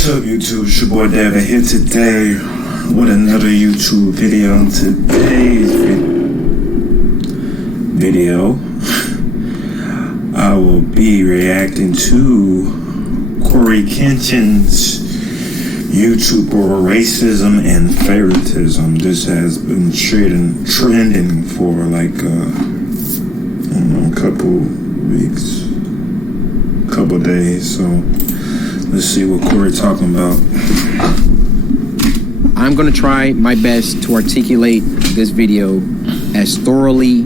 What's up, YouTube? It's your boy David here today with another YouTube video. Today's video, I will be reacting to CoryxKenshin's YouTube for racism and favoritism. This has been trending for like a couple weeks, couple days. So let's see what Cory talking about. I'm gonna try my best to articulate this video as thoroughly,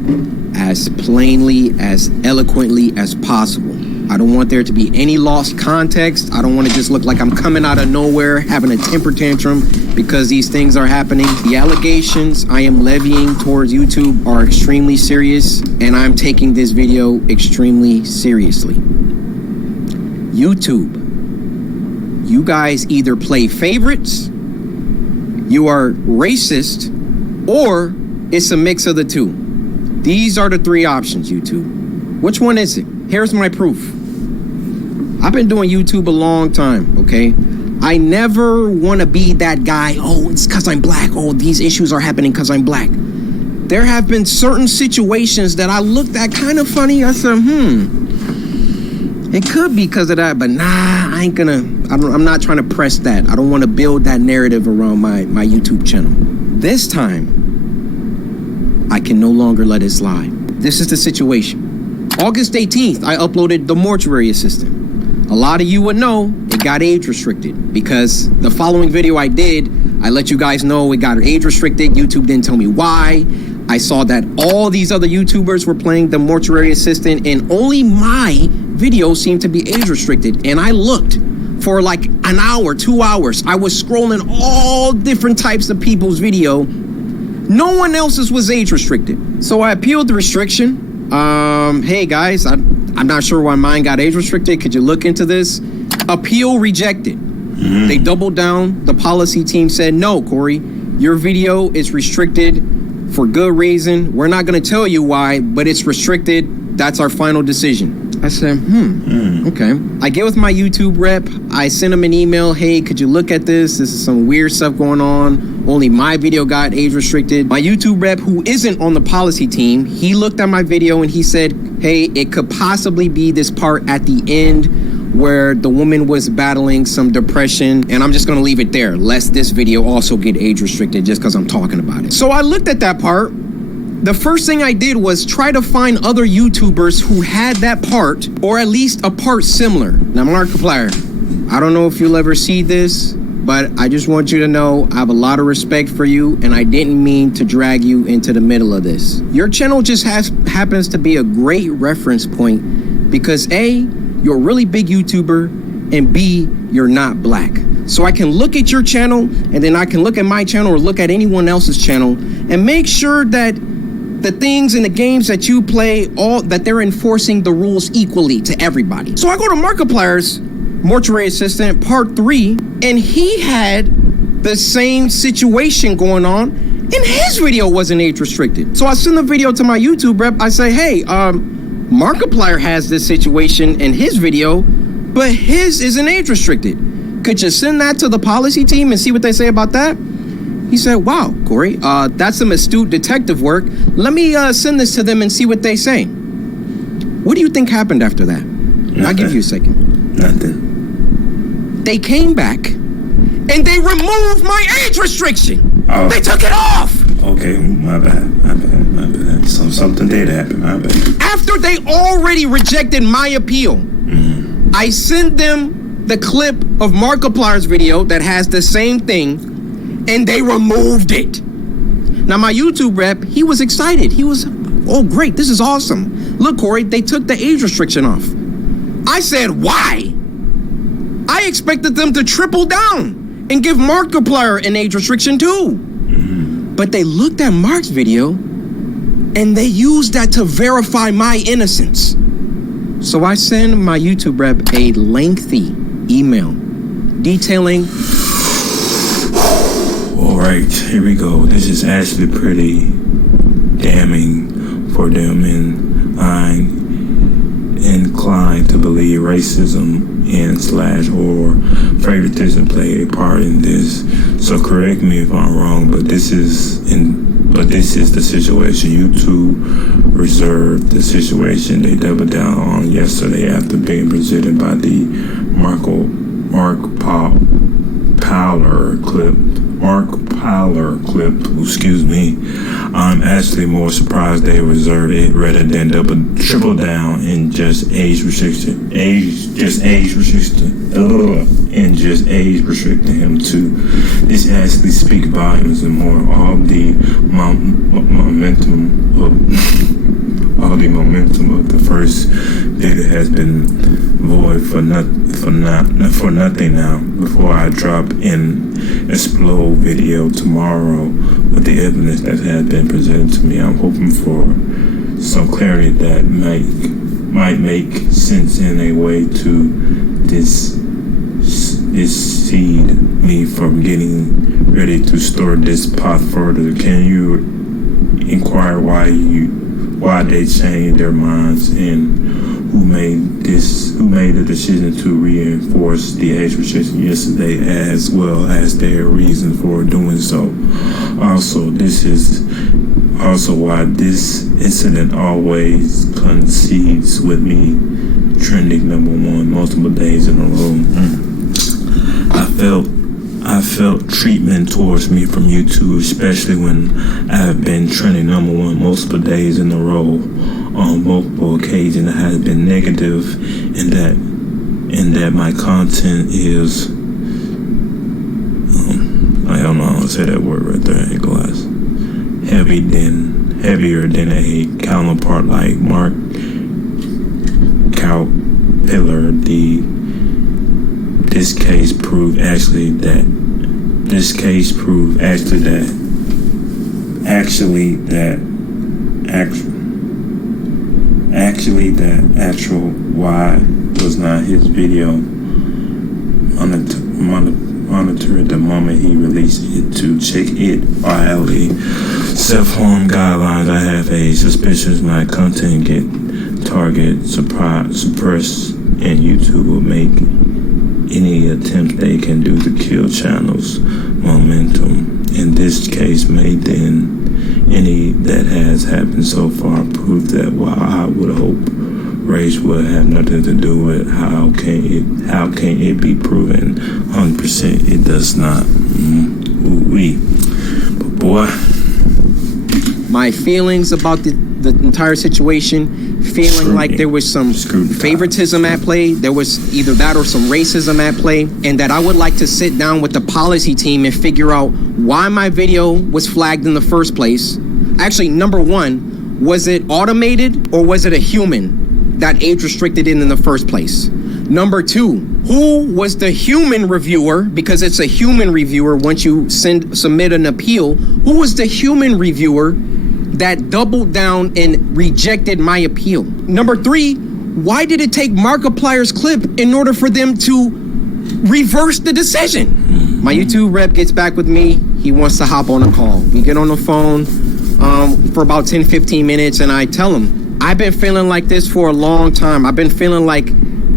as plainly, as eloquently as possible. I don't want there to be any lost context. I don't want to just look like I'm coming out of nowhere, having a temper tantrum because these things are happening. The allegations I am levying towards YouTube are extremely serious, and I'm taking this video extremely seriously. YouTube, you guys either play favorites, you are racist, or it's a mix of the two. These are the three options, YouTube. Which one is it? Here's my proof. I've been doing YouTube a long time, okay? I never want to be that guy, oh, it's because I'm black. Oh, these issues are happening because I'm black. There have been certain situations that I looked at kind of funny. I said, it could be because of that, but nah, I'm not trying to press that. I don't want to build that narrative around my YouTube channel. This time, I can no longer let it slide. This is the situation. August 18th, I uploaded The Mortuary Assistant. A lot of you would know it got age restricted because the following video I did, I let you guys know it got age restricted. YouTube didn't tell me why. I saw that all these other YouTubers were playing The Mortuary Assistant and only my video seemed to be age restricted. And I looked for like an hour, 2 hours. I was scrolling all different types of people's video. No one else's was age restricted. So I appealed the restriction. Hey guys, I'm not sure why mine got age restricted. Could you look into this? Appeal rejected. They doubled down. The policy team said, no, Cory, your video is restricted for good reason. We're not going to tell you why, but it's restricted. That's our final decision. I said, okay. I get with my YouTube rep. I sent him an email. Hey, could you look at this? This is some weird stuff going on. Only my video got age restricted. My YouTube rep, who isn't on the policy team, he looked at my video and he said, hey, it could possibly be this part at the end where the woman was battling some depression, and I'm just gonna leave it there, lest this video also get age restricted just because I'm talking about it. So I looked at that part. The first thing I did was try to find other YouTubers who had that part, or at least a part similar. Now, Markiplier, I don't know if you'll ever see this, but I just want you to know I have a lot of respect for you, and I didn't mean to drag you into the middle of this. Your channel just happens to be a great reference point because A, you're a really big YouTuber, and B, you're not black. So I can look at your channel, and then I can look at my channel or look at anyone else's channel and make sure that the things and the games that you play, that they're enforcing the rules equally to everybody. So I go to Markiplier's Mortuary Assistant Part 3, and he had the same situation going on, and his video wasn't age restricted. So I send the video to my YouTube rep. I say, hey, Markiplier has this situation in his video, but his isn't age restricted. Could you send that to the policy team and see what they say about that? He said, wow, Cory, that's some astute detective work. Let me send this to them and see what they say. What do you think happened after that? Nothing. I'll give you a second. Nothing. They came back and they removed my age restriction. Oh. They took it off. Okay, my bad. So something did happen, my bad. After they already rejected my appeal, I sent them the clip of Markiplier's video that has the same thing, and they removed it. Now, my YouTube rep, he was excited. He was, oh, great, this is awesome. Look, Cory, they took the age restriction off. I said, why? I expected them to triple down and give Markiplier an age restriction too. But they looked at Mark's video and they used that to verify my innocence. So I send my YouTube rep a lengthy email detailing. All right, here we go. This is actually pretty damning for them, and I inclined to believe racism and / or favoritism play a part in this. So correct me if I'm wrong, but this is the situation. YouTube reserved the situation they doubled down on yesterday after being presented by the Mark Powler clip, excuse me. I'm actually more surprised they reserved it rather than triple down and just age restricting him to. This actually speaks volumes and more. All the momentum of the first video has been void for nothing now. Before I drop an explode video tomorrow with the evidence that has been presented to me, I'm hoping for some clarity that might make sense in a way to dissuade me from getting ready to store this pot further. Can you inquire why they changed their minds and who made the decision to reinforce the age restriction yesterday, as well as their reason for doing so? Also, this is also why this incident always coincides with me trending #1 multiple days in a row. I felt treatment towards me from YouTube, especially when I have been trending #1 multiple days in a row on multiple occasions. It has been negative in that my content is I don't know how to say that word right there, Nicholas. Heavier than a counterpart like Mark Pillar. This case proved that actual why was not his video monitored the moment he released it to check it wildly. Self-harm guidelines. I have a suspicion my content get target suppressed, and YouTube will make any attempt they can do to kill channels' momentum. In this case, made then any that has happened so far prove that while I would hope race would have nothing to do with how can it be proven 100%? It does not. But boy, my feelings about the entire situation, feeling like there was some favoritism at play, there was either that or some racism at play, and that I would like to sit down with the policy team and figure out why my video was flagged in the first place. Actually, #1, was it automated or was it a human that age restricted it in the first place? #2, who was the human reviewer? Because it's a human reviewer once you submit an appeal. Who was the human reviewer that doubled down and rejected my appeal? #3, why did it take Markiplier's clip in order for them to reverse the decision? My YouTube rep gets back with me. He wants to hop on a call. We get on the phone for about 10-15 minutes, and I tell him, I've been feeling like this for a long time. I've been feeling like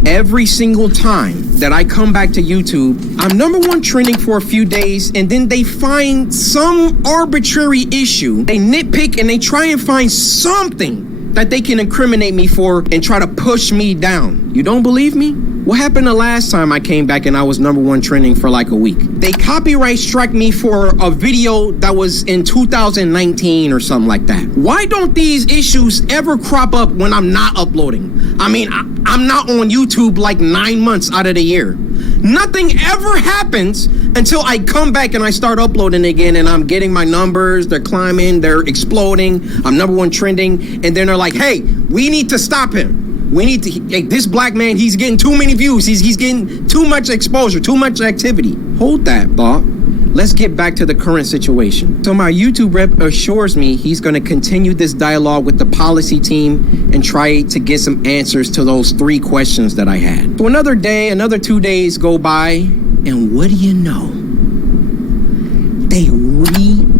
every single time that I come back to YouTube, I'm #1 trending for a few days, and then they find some arbitrary issue. They nitpick and they try and find something that they can incriminate me for and try to push me down. You don't believe me? What happened the last time I came back and I was #1 trending for like a week? They copyright struck me for a video that was in 2019 or something like that. Why don't these issues ever crop up when I'm not uploading? I mean, I'm not on YouTube like 9 months out of the year. Nothing ever happens until I come back and I start uploading again, and I'm getting my numbers, they're climbing, they're exploding, I'm #1 trending, and then they're like, hey, we need to stop him. We need to, hey, this black man, he's getting too many views, he's getting too much exposure, too much activity. Hold that thought. Let's get back to the current situation. So my YouTube rep assures me he's going to continue this dialogue with the policy team and try to get some answers to those 3 questions that I had. So another day, another 2 days go by, and what do you know? They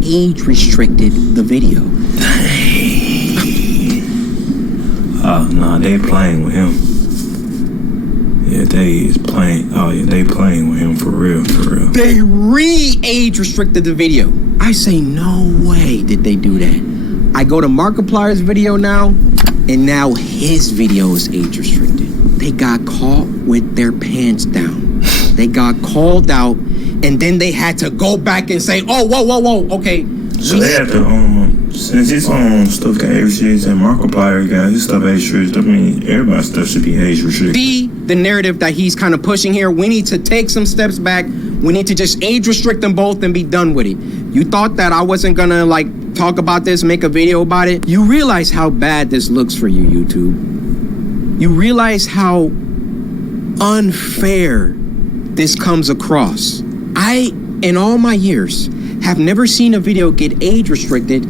age restricted the video. Nah, they playing with him. Yeah, they is playing. Oh yeah, they playing with him for real, for real. They age restricted the video. I say, no way did they do that. I go to Markiplier's video now, and now his video is age restricted. They got caught with their pants down. They got called out, and then they had to go back and say, oh, whoa, okay. So they have to, since his stuff got age restricted and Markiplier got his stuff age restricted, I mean, everybody's stuff should be age restricted. The narrative that he's kind of pushing here, we need to take some steps back. We need to just age restrict them both and be done with it. You thought that I wasn't gonna like talk about this, make a video about it? You realize how bad this looks for you, YouTube. You realize how unfair this comes across. I, in all my years, have never seen a video get age restricted,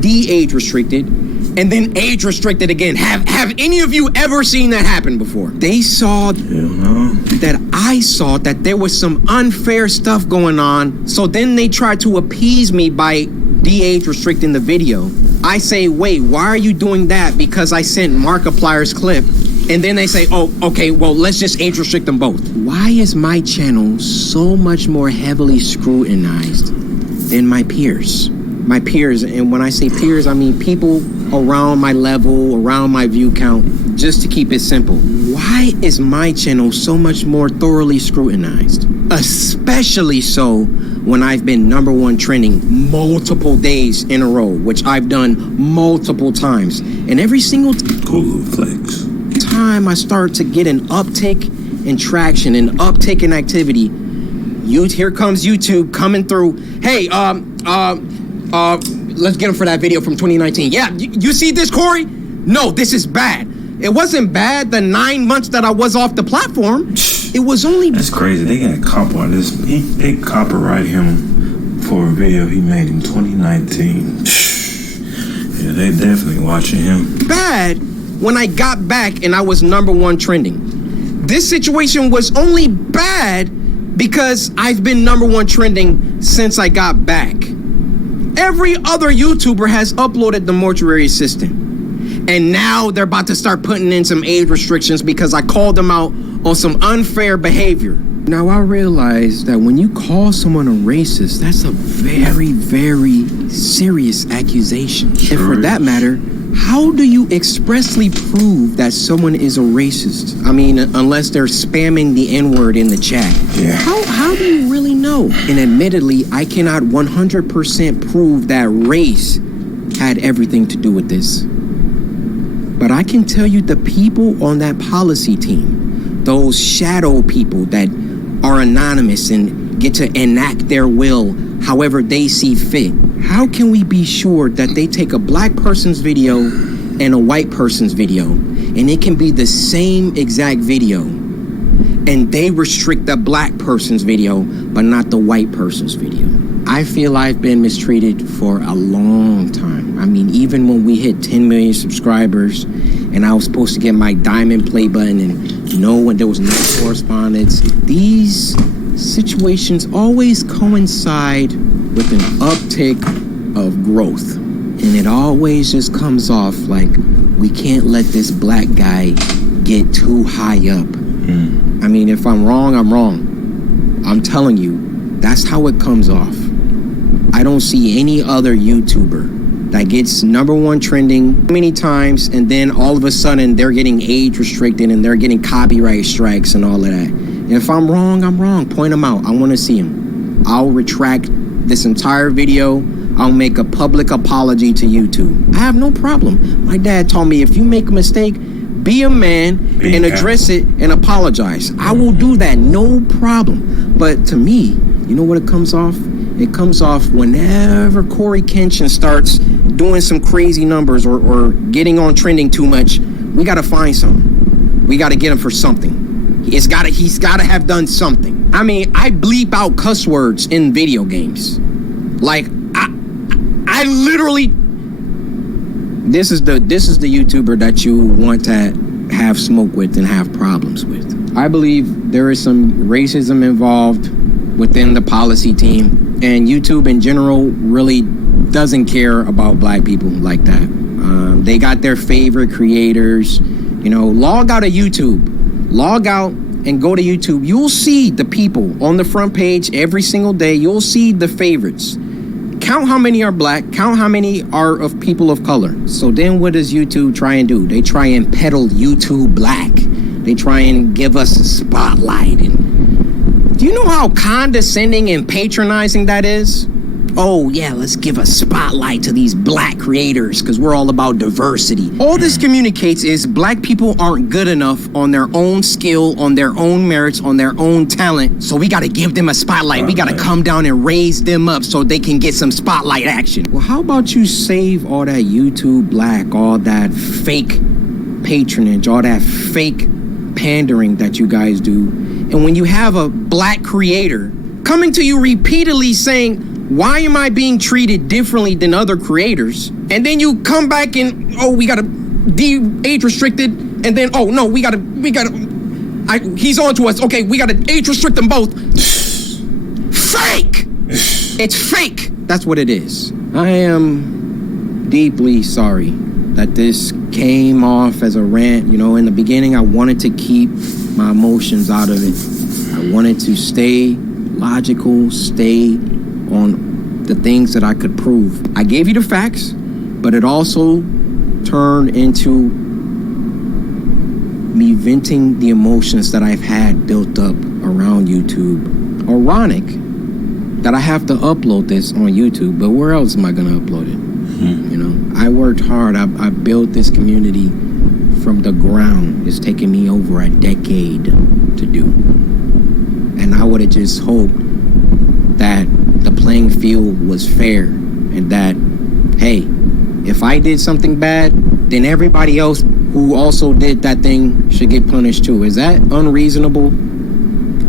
de-age restricted, and then age restricted again. Have any of you ever seen that happen before? They saw that I saw that there was some unfair stuff going on, so then they tried to appease me by de-age restricting the video. I say, wait, why are you doing that? Because I sent Markiplier's clip. And then they say, oh, okay, well, let's just age restrict them both. Why is my channel so much more heavily scrutinized than my peers? My peers, and when I say peers, I mean people around my level, around my view count, just to keep it simple. Why is my channel so much more thoroughly scrutinized? Especially so when I've been #1 trending multiple days in a row, which I've done multiple times. And every single cool flex. Time I start to get an uptick in traction, an uptick in activity, here comes YouTube coming through. Hey, let's get him for that video from 2019. Yeah, you see this, Corey? No, this is bad. It wasn't bad the 9 months that I was off the platform. It was only... That's crazy. They got copyright this. They copyright him for a video he made in 2019. Yeah, they definitely watching him. Bad when I got back and I was #1 trending. This situation was only bad because I've been #1 trending since I got back. Every other YouTuber has uploaded the Mortuary Assistant. And now they're about to start putting in some age restrictions because I called them out on some unfair behavior. Now I realize that when you call someone a racist, that's a very, very serious accusation. Sure. And for that matter, how do you expressly prove that someone is a racist? I mean, unless they're spamming the N-word in the chat. Yeah. How do you really know? And admittedly, I cannot 100% prove that race had everything to do with this. But I can tell you the people on that policy team, those shadow people that are anonymous and get to enact their will however they see fit. How can we be sure that they take a black person's video and a white person's video, and it can be the same exact video, and they restrict the black person's video, but not the white person's video? I feel I've been mistreated for a long time. I mean, even when we hit 10 million subscribers, and I was supposed to get my diamond play button, and when there was no correspondence, these situations always coincide with an uptick of growth. And it always just comes off like, we can't let this black guy get too high up. I mean, if I'm wrong, I'm wrong. I'm telling you, that's how it comes off. I don't see any other YouTuber that gets #1 trending many times, and then all of a sudden they're getting age restricted and they're getting copyright strikes and all of that. If I'm wrong, I'm wrong. Point them out. I want to see them. I'll retract this entire video. I'll make a public apology to YouTube. I have no problem. My dad told me, if you make a mistake, be a man and address it and apologize. I will do that, no problem. But to me, you know what it comes off? It comes off whenever CoryxKenshin starts doing some crazy numbers or getting on trending too much. We got to find something. We got to get him for something. He's got to have done something. I mean, I bleep out cuss words in video games. Like, I literally... This is the YouTuber that you want to have smoke with and have problems with. I believe there is some racism involved within the policy team. And YouTube in general really doesn't care about black people like that. They got their favorite creators. Log out of YouTube. Log out and go to YouTube, you'll see the people on the front page every single day. You'll see the favorites. Count how many are black, count how many are of people of color. So then what does YouTube try and do? They try and peddle YouTube black. They try and give us a spotlight. And do you know how condescending and patronizing that is? Oh yeah, let's give a spotlight to these black creators because we're all about diversity. All this communicates is black people aren't good enough on their own skill, on their own merits, on their own talent. So we gotta give them a spotlight. We gotta come down and raise them up so they can get some spotlight action. Well, how about you save all that YouTube black, all that fake patronage, all that fake pandering that you guys do. And when you have a black creator coming to you repeatedly saying, why am I being treated differently than other creators? And then you come back and, oh, we gotta age restricted, and then, oh no, he's on to us. Okay, we gotta age restrict them both. Fake! It's fake. That's what it is. I am deeply sorry that this came off as a rant. You know, in the beginning, I wanted to keep my emotions out of it. I wanted to stay logical, stay on the things that I could prove. I gave you the facts, but it also turned into me venting the emotions that I've had built up around YouTube. Ironic that I have to upload this on YouTube, but where else am I gonna upload it? You know, I worked hard. I built this community from the ground. It's taken me over a decade to do. And I would have just hoped that the playing field was fair and that, hey, if I did something bad, then everybody else who also did that thing should get punished too. Is that unreasonable?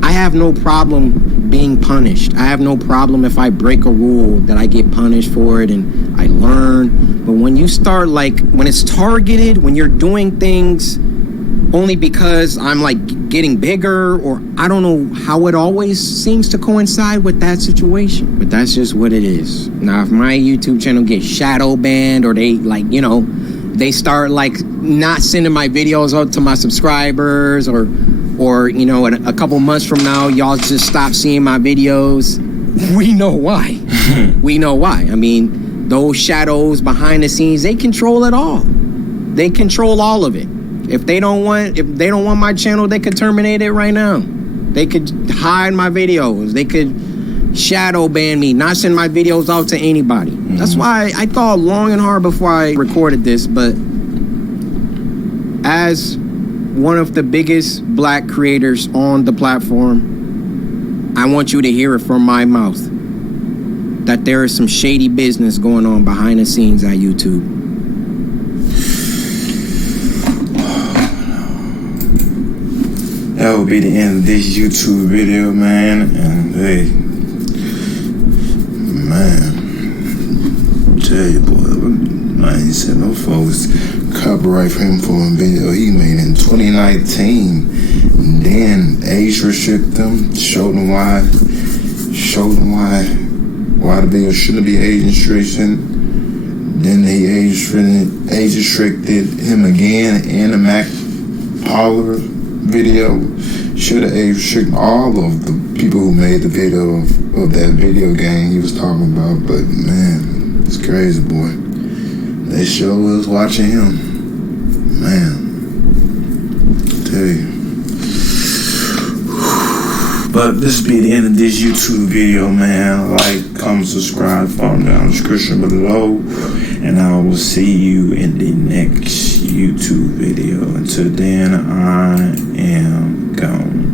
I have no problem being punished. I have no problem if I break a rule that I get punished for it and I learn. But when you start, like, when it's targeted, when you're doing things only because I'm like getting bigger, or I don't know how it always seems to coincide with that situation. But that's just what it is. Now, if my YouTube channel gets shadow banned, or they, like, you know, they start like not sending my videos out to my subscribers, or you know, a couple months from now, y'all just stop seeing my videos, we know why. We know why. I mean, those shadows behind the scenes, they control it all. They control all of it. If they don't want my channel, they could terminate it right now. They could hide my videos. They could shadow ban me, not send my videos out to anybody. That's why I thought long and hard before I recorded this, but as one of the biggest black creators on the platform, I want you to hear it from my mouth that there is some shady business going on behind the scenes at YouTube. That will be the end of this YouTube video, man. And hey, man, tell you, boy, I ain't said no folks copyright for him for a video he made in 2019. And then age restrict them, showed them why the video shouldn't be age restriction. Then he age restricted him again in the Mac Pollard video. Should have age restricted all of the people who made the video of that video game he was talking about. But man, it's crazy, boy. They sure was watching him. Man, tell you. But this will be the end of this YouTube video, man. Like, comment, subscribe, follow down in the description below. And I will see you in the next YouTube video. Until then, I am gone.